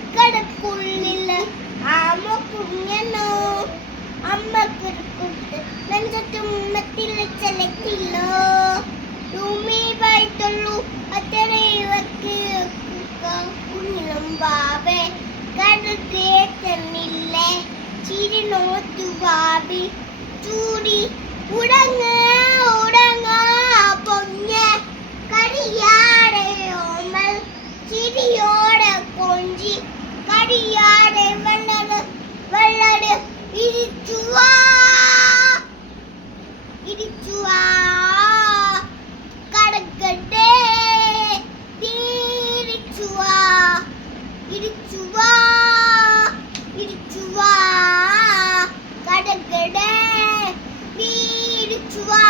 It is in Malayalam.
അമ്പിളിക്കടക്കുള്ളിൽ ആമ കുഞ്ഞനോ അമ്മക്കുരുക്കുട്ട് നെഞ്ചത്തുമ്മത്തിൽ ചെലക്കില്ലോ ഭൂമിയായിട്ടുള്ളൂ അത്തരയിവക്ക് കുഞ്ഞിലും ബാബേ കടൽ കേട്ടമില്ലേ ചിരിനോത്തു ബാബി ചൂടി ഉടങ്ങ പൊഞ്ഞ കരിയാടെ ഓമൽ ചിരിയോടെ കൊഞ്ചി കരിയാടെ വെള്ളട് ഇരിച്ചുവാ കടക്കട്ടെ തീരിച്ചുവാ കടക്കട്ടെ തീരിച്ചുവാ